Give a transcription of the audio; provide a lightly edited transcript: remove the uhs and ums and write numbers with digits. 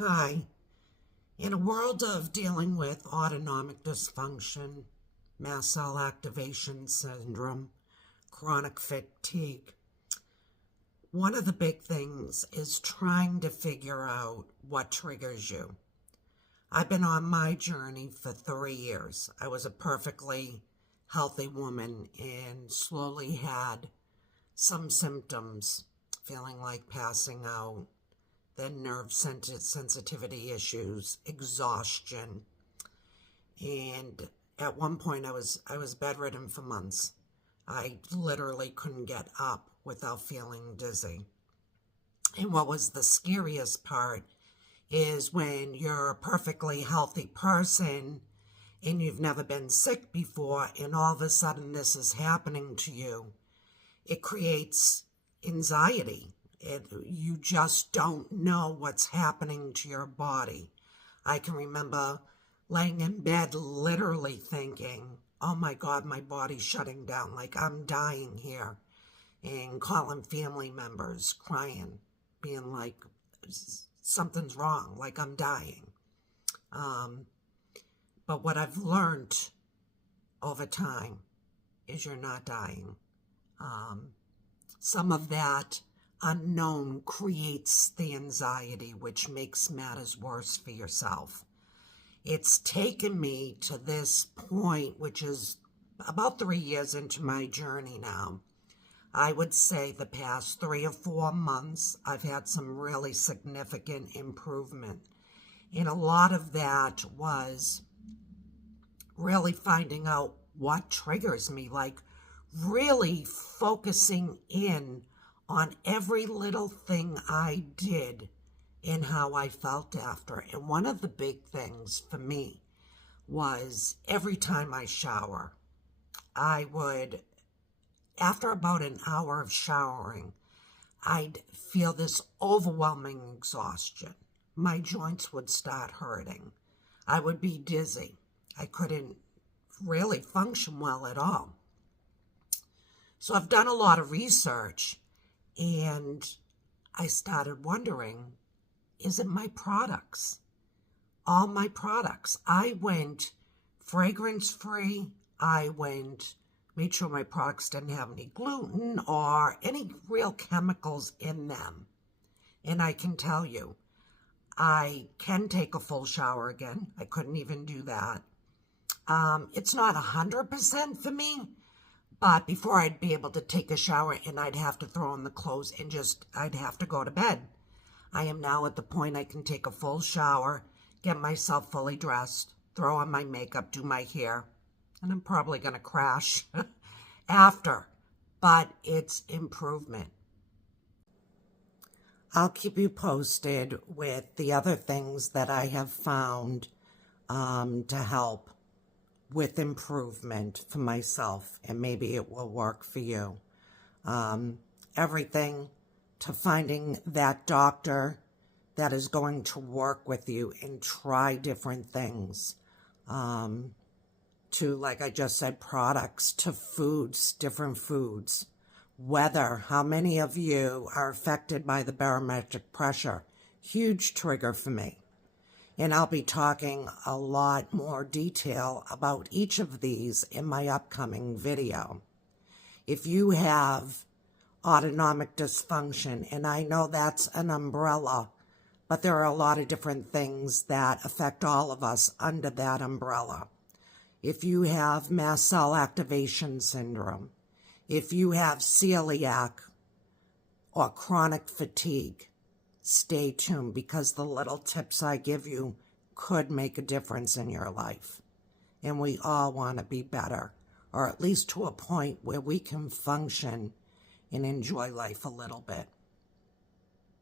Hi. In a world of dealing with autonomic dysfunction, mast cell activation syndrome, chronic fatigue, one of the big things is trying to figure out what triggers you. I've been on my journey for 3 years. I was a perfectly healthy woman and slowly had some symptoms, feeling like passing out, then nerve sensitivity issues, exhaustion, and at one point I was bedridden for months. I literally couldn't get up without feeling dizzy. And what was the scariest part is when you're a perfectly healthy person and you've never been sick before, and all of a sudden this is happening to you, it creates anxiety. You just don't know what's happening to your body. I can remember laying in bed literally thinking, oh my God, my body's shutting down, like I'm dying here. And calling family members, crying, being like, something's wrong, like I'm dying. But what I've learned over time is you're not dying. Some of that unknown creates the anxiety, which makes matters worse for yourself. It's taken me to this point, which is about 3 years into my journey now. I would say the past 3 or 4 months, I've had some really significant improvement. And a lot of that was really finding out what triggers me, like really focusing in on every little thing I did and how I felt after. And one of the big things for me was every time I shower, I would, after about an hour of showering, I'd feel this overwhelming exhaustion. My joints would start hurting. I would be dizzy. I couldn't really function well at all. So I've done a lot of research, and I started wondering, is it my products? All my products. I went fragrance-free. I made sure my products didn't have any gluten or any real chemicals in them. And I can tell you, I can take a full shower again. I couldn't even do that. It's not 100% for me, but before I'd be able to take a shower and I'd have to throw on the clothes and I'd have to go to bed. I am now at the point I can take a full shower, get myself fully dressed, throw on my makeup, do my hair, and I'm probably going to crash after, but it's improvement. I'll keep you posted with the other things that I have found to help with improvement for myself, and maybe it will work for you. Everything to finding that doctor that is going to work with you and try different things, to, like I just said, products, to foods, different foods, weather. How many of you are affected by the barometric pressure? Huge trigger for me. And I'll be talking a lot more detail about each of these in my upcoming video. If you have autonomic dysfunction, and I know that's an umbrella, but there are a lot of different things that affect all of us under that umbrella. If you have mast cell activation syndrome, if you have celiac or chronic fatigue, stay tuned, because the little tips I give you could make a difference in your life. And we all want to be better, or at least to a point where we can function and enjoy life a little bit.